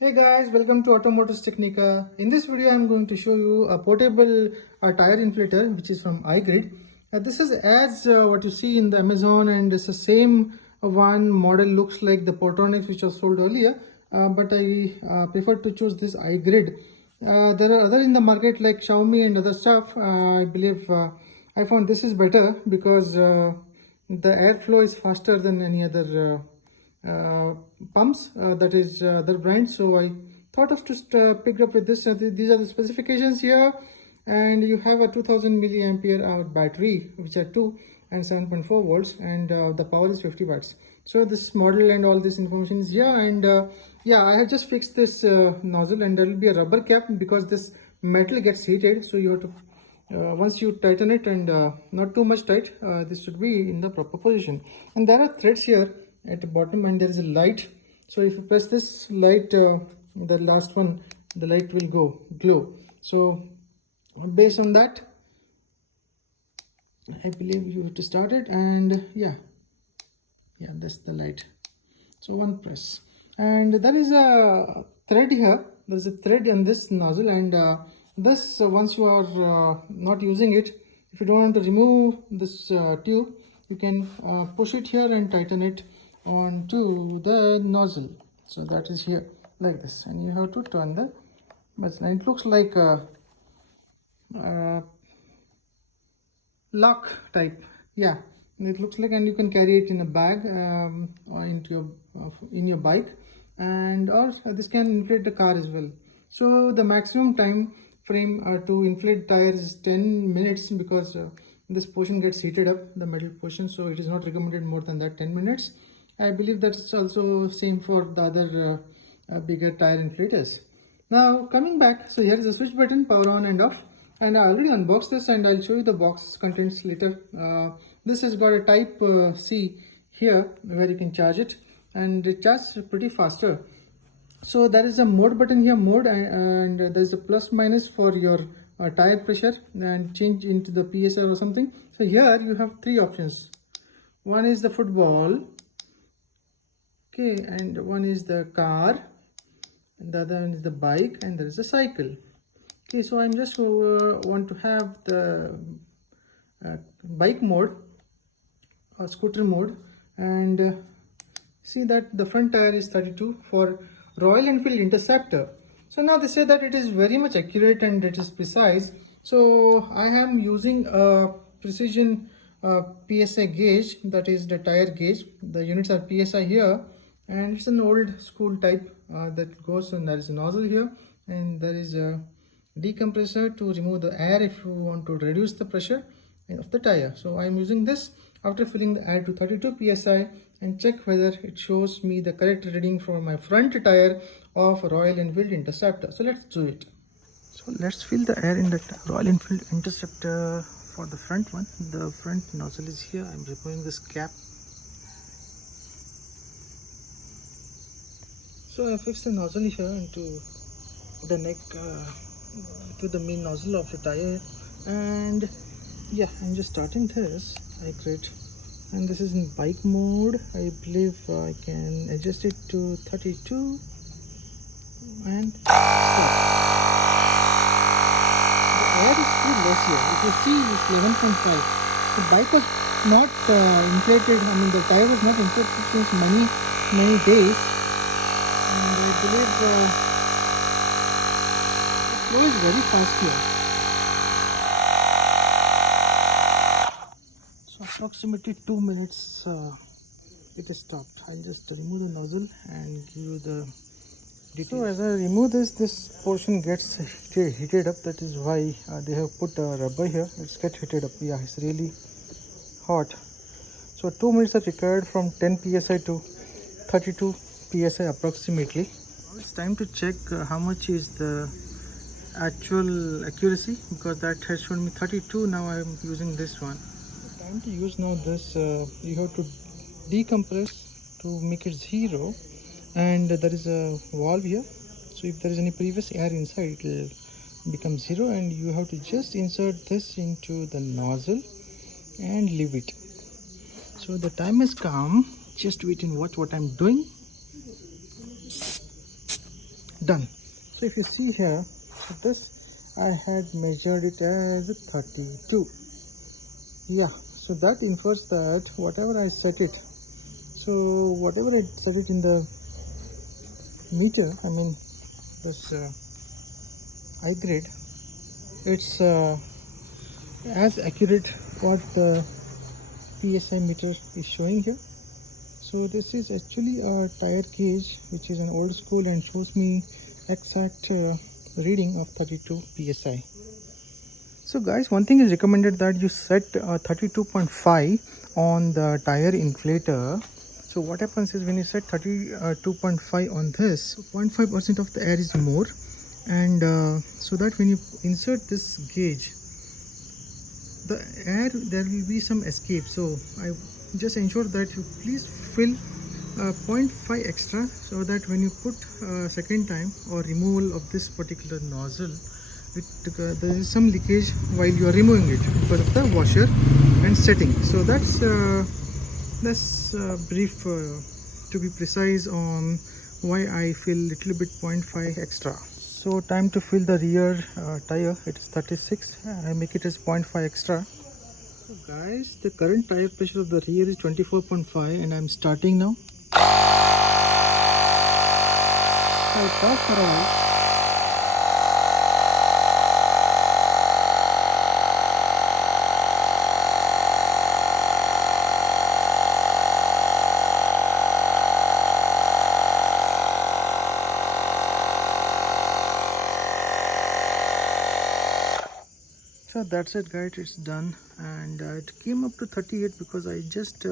Hey guys, welcome to Automotive Technica. In this video, I'm going to show you a portable tire inflator, which is from iGrid. This is as what you see in the Amazon, and it's the same one model, looks like the Portronics which was sold earlier, but I prefer to choose this iGrid. There are other in the market like Xiaomi and other stuff. I believe I found this is better because the airflow is faster than any other pumps that is their brand. So I thought of just picked up with this. These are the specifications here, and you have a 2000 milliampere hour battery, which are 2 and 7.4 volts, and the power is 50 watts. So this model and all this information is here, and yeah, I have just fixed this nozzle, and there will be a rubber cap because this metal gets heated, so you have to once you tighten it, and not too much tight, this should be in the proper position. And there are threads here at the bottom, and there is a light. So if you press this light, the last one, the light will go glow. So based on that, I believe you have to start it, and yeah, that's the light. So one press, and there is a thread here. There's a thread in this nozzle, and this once you are not using it, if you don't want to remove this tube, you can push it here and tighten it onto the nozzle. So that is here like this, and you have to turn the button. It looks like a lock type, yeah, it looks like, and you can carry it in a bag or into your in your bike, and or this can inflate the car as well. So the maximum time frame to inflate tires is 10 minutes because this portion gets heated up, the metal portion, so it is not recommended more than that, 10 minutes. I believe that's also same for the other bigger tire inflators. Now coming back, so here is the switch button, power on and off, and I already unboxed this, and I'll show you the box contents later. This has got a type C here where you can charge it, and it charges pretty faster. So there is a mode button here, mode, and there's a plus minus for your tire pressure and change into the PSI or something. So here you have three options. One is the football, okay, and one is the car, and the other one is the bike, and there is a cycle. Okay, so I'm just want to have the bike mode or scooter mode, and see that the front tire is 32 for Royal Enfield Interceptor. So now they say that it is very much accurate and it is precise. So I am using a precision PSI gauge, that is the tire gauge. The units are PSI here, and it's an old school type that goes, and there is a nozzle here, and there is a decompressor to remove the air if you want to reduce the pressure of the tire. So I am using this after filling the air to 32 psi and check whether it shows me the correct reading for my front tire of Royal Enfield Interceptor. So let's do it. So let's fill the air in the Royal Enfield Interceptor for the front one. The front nozzle is here. I'm removing this cap. So I fixed the nozzle here into the neck to the main nozzle of the tire, and yeah, I'm just starting this iGrid, and this is in bike mode. I believe I can adjust it to 32 and start. The air is pretty less here. If you see, it's 11.5. The bike was not inflated, I mean the tire was not inflated since many days, and I believe flow is very fast here. So approximately 2 minutes it is stopped. I'll just remove the nozzle and give you the details. So as I remove this portion gets heated up. That is why they have put rubber here. It's get heated up. Yeah, it's really hot. So 2 minutes are required from 10 psi to 32 psi approximately. Now it's time to check how much is the actual accuracy, because that has shown me 32. Now I am using this one. The time to use now this, you have to decompress to make it 0, and there is a valve here, so if there is any previous air inside, it will become 0, and you have to just insert this into the nozzle and leave it. So the time has come. Just wait and watch what I'm doing. done. So if you see here, so this I had measured it as 32. Yeah, so that infers that whatever I set it, so whatever I set it in the meter, I mean this iGrid, it's as accurate what the PSI meter is showing here. So this is actually a tire gauge which is an old school and shows me exact reading of 32 PSI. So guys, one thing is recommended that you set 32.5 on the tire inflator. So what happens is when you set 32.5 on this, 0.5% of the air is more, and so that when you insert this gauge, the air, there will be some escape. So I just ensure that you please fill 0.5 extra, so that when you put second time or removal of this particular nozzle, there is some leakage while you are removing it because of the washer and setting. So that's brief to be precise on why I fill little bit 0.5 extra. So time to fill the rear tire, it is 36. I make it as 0.5 extra. So guys, the current tire pressure of the rear is 24.5 and I'm starting now. So I pass around. So that's it guys, it's done, and it came up to 38 because I just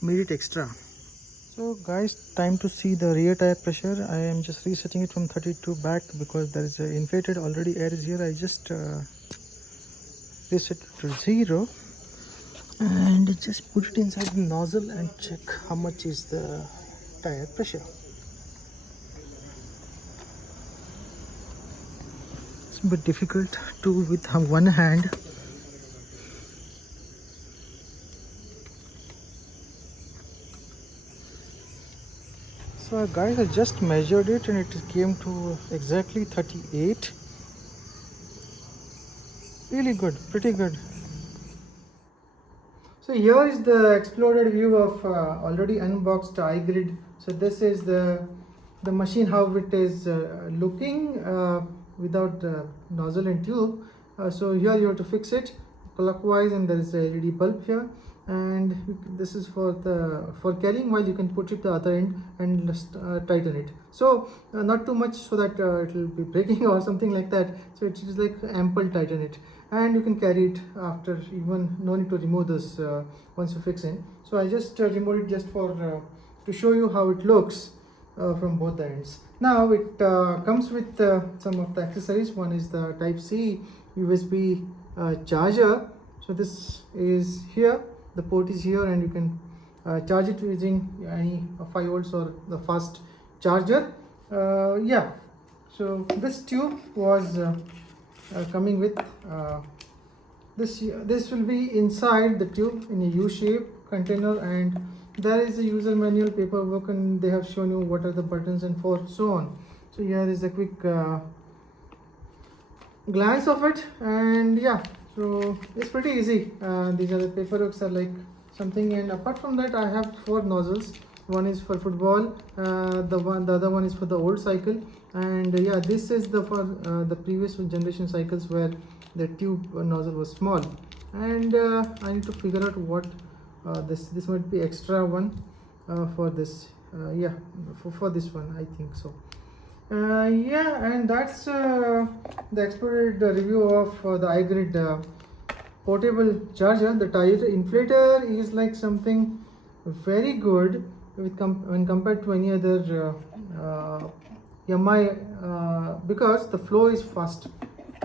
made it extra. So guys, time to see the rear tire pressure. I am just resetting it from 32 back because there is a inflated already air is here. I just reset it to 0 and just put it inside the nozzle and check how much is the tire pressure. But difficult to with one hand. So guys, I just measured it and it came to exactly 38. Really good, pretty good. So here is the exploded view of already unboxed iGrid. So this is the machine, how it is looking without the nozzle and tube. So here you have to fix it clockwise, and there is a LED bulb here, and this is for carrying, while you can put it the other end and tighten it. So not too much so that it will be breaking or something like that. So it is like ample tighten it, and you can carry it after, even no need to remove this once you fix it. So I just removed it just for to show you how it looks from both the ends. Now it comes with some of the accessories. One is the type C USB charger. So this is here, the port is here, and you can charge it using any 5 volts or the fast charger. Yeah, so this tube was coming with this will be inside the tube in a U-shape container, and there is a user manual paperwork, and they have shown you what are the buttons and for so on. So here is a quick glance of it, and yeah, so it's pretty easy. These are the paperworks are like something, and apart from that I have 4 nozzles. One is for football, the other one is for the old cycle, and yeah, this is the for the previous generation cycles where the tube nozzle was small, and I need to figure out what this might be extra one for this yeah, for this one I think so. Yeah, and that's the exploded review of the iGrid portable charger. The tire inflator is like something very good with when compared to any other EMI because the flow is fast,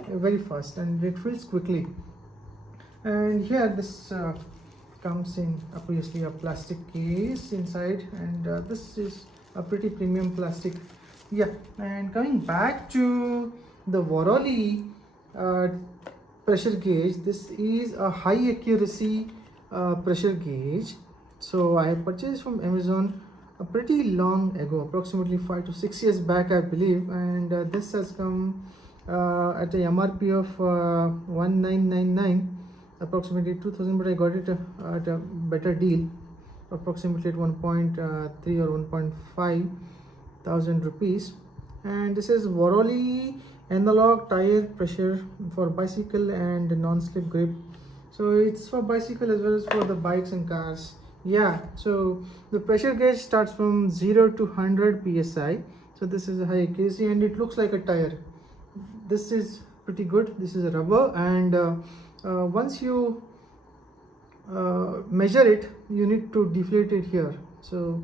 very fast, and it fills quickly. And here this comes in obviously a plastic case inside, and this is a pretty premium plastic. Yeah, and coming back to the Voroly pressure gauge, this is a high accuracy pressure gauge. So I have purchased from Amazon, a pretty long ago, approximately 5 to 6 years back, I believe, and this has come at a MRP of 1999, approximately 2000, but I got it at a better deal, approximately at 1.3 or 1.5 thousand rupees. And this is Voroly analog tire pressure for bicycle and non-slip grip. So it's for bicycle as well as for the bikes and cars. Yeah, so the pressure gauge starts from 0 to 100 psi. So this is a high accuracy and it looks like a tire. This is pretty good. This is a rubber, and once you measure it, you need to deflate it here, so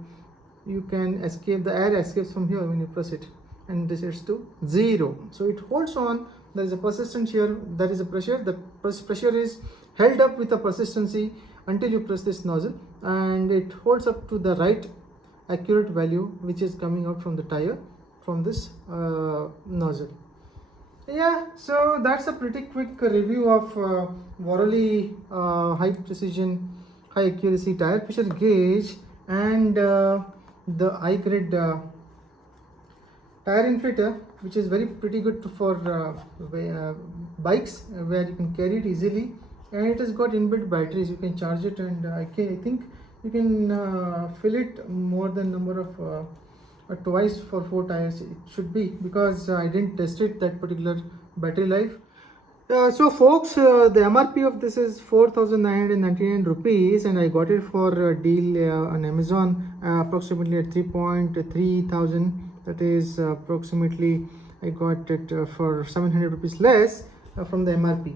you can escape, the air escapes from here when you press it, and this is to 0. So it holds on. There is a persistence here, there is a pressure. The pressure is held up with a persistency until you press this nozzle, and it holds up to the right accurate value which is coming out from the tire from this nozzle. Yeah, so that's a pretty quick review of Voroly high precision, high accuracy tire pressure gauge and the iGrid tire inflator, which is pretty good for bikes where you can carry it easily, and it has got inbuilt batteries. You can charge it, and I think you can fill it more than number of twice for 4 tires it should be, because I didn't test it, that particular battery life. So folks, the MRP of this is 4,999 rupees, and I got it for a deal on Amazon, approximately at 3.3 thousand. That is approximately, I got it for 700 rupees less from the MRP.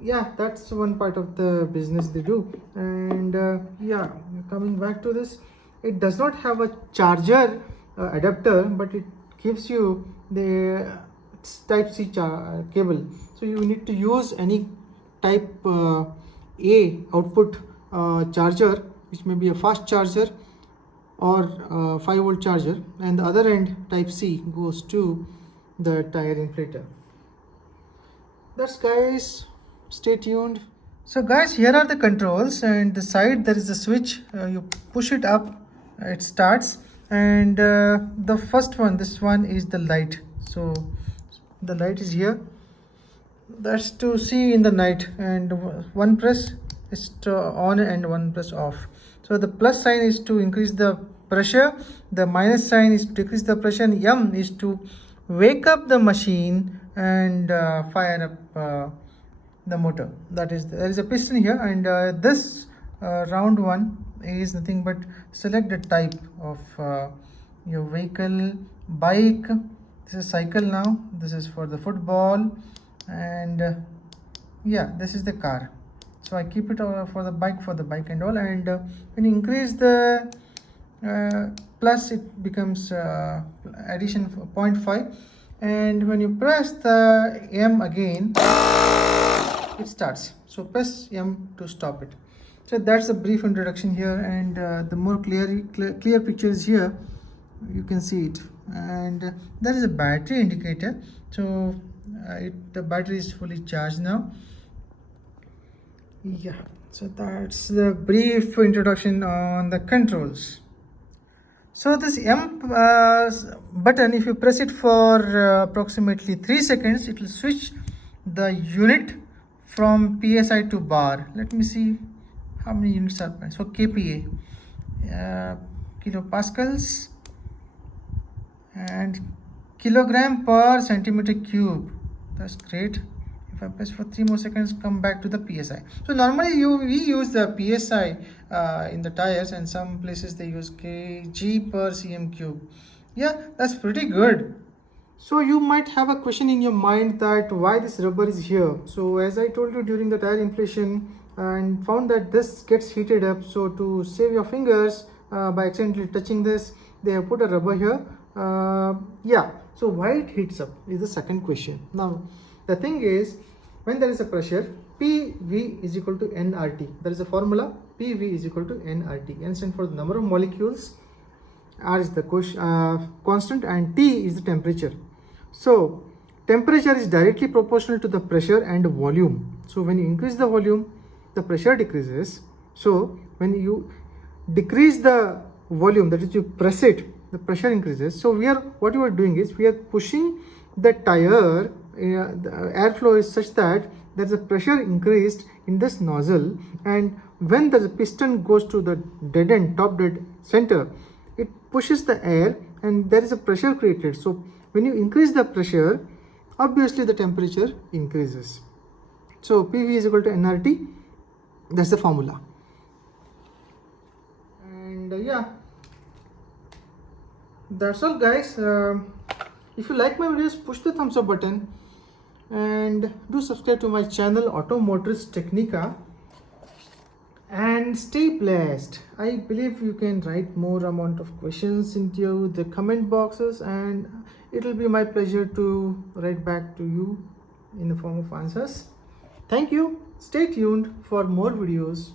Yeah, that's one part of the business they do. And yeah, coming back to this, it does not have a charger adapter, but it gives you the type C cable. So you need to use any type A output charger, which may be a fast charger or 5-volt charger, and the other end type C goes to the tire inflator. That's guys, stay tuned. So guys, here are the controls, and the side there is a switch. You push it up, it starts, and the first one, this one is the light. So the light is here, that's to see in the night, and one press is to on and one press off. So the plus sign is to increase the pressure, the minus sign is to decrease the pressure, and M is to wake up the machine and fire up the motor. That is, there is a piston here, and this round one is nothing but select the type of your vehicle, bike. This is cycle now, this is for the football, and yeah, this is the car. So I keep it for the bike and all, and when you increase the plus, it becomes addition 0.5, and when you press the M again, it starts. So press M to stop it. So that's a brief introduction here, and the more clear picture is here. You can see it, and there is a battery indicator. So the battery is fully charged now. Yeah, so that's the brief introduction on the controls. So this M button, if you press it for approximately 3 seconds, it will switch the unit from PSI to bar. Let me see how many units are there. So kPa, kilopascals, and kilogram per centimeter cube. That's great. If I press for 3 more seconds, come back to the PSI. So normally we use the PSI in the tires, and some places they use kg per cm cube. Yeah, that's pretty good. So you might have a question in your mind that why this rubber is here. So as I told you during the tire inflation, and found that this gets heated up, so to save your fingers by accidentally touching this, they have put a rubber here. Yeah, so why it heats up is the second question. Now the thing is, when there is a pressure, PV is equal to nRT. There is a formula, PV is equal to nRT. N stands for the number of molecules, R is the constant, and T is the temperature. So temperature is directly proportional to the pressure and volume. So when you increase the volume, the pressure decreases. So when you decrease the volume, that is you press it, the pressure increases. So what you are doing is we are pushing the tire, the airflow is such that there's a pressure increased in this nozzle, and when the piston goes to the dead end, top dead center, it pushes the air and there is a pressure created. So when you increase the pressure, obviously the temperature increases. So PV is equal to nRT, that's the formula. And yeah, that's all guys. If you like my videos, push the thumbs up button and do subscribe to my channel Automotrist Technica, and stay blessed. I believe you can write more amount of questions into the comment boxes, and it will be my pleasure to write back to you in the form of answers. Thank you. Stay tuned for more videos.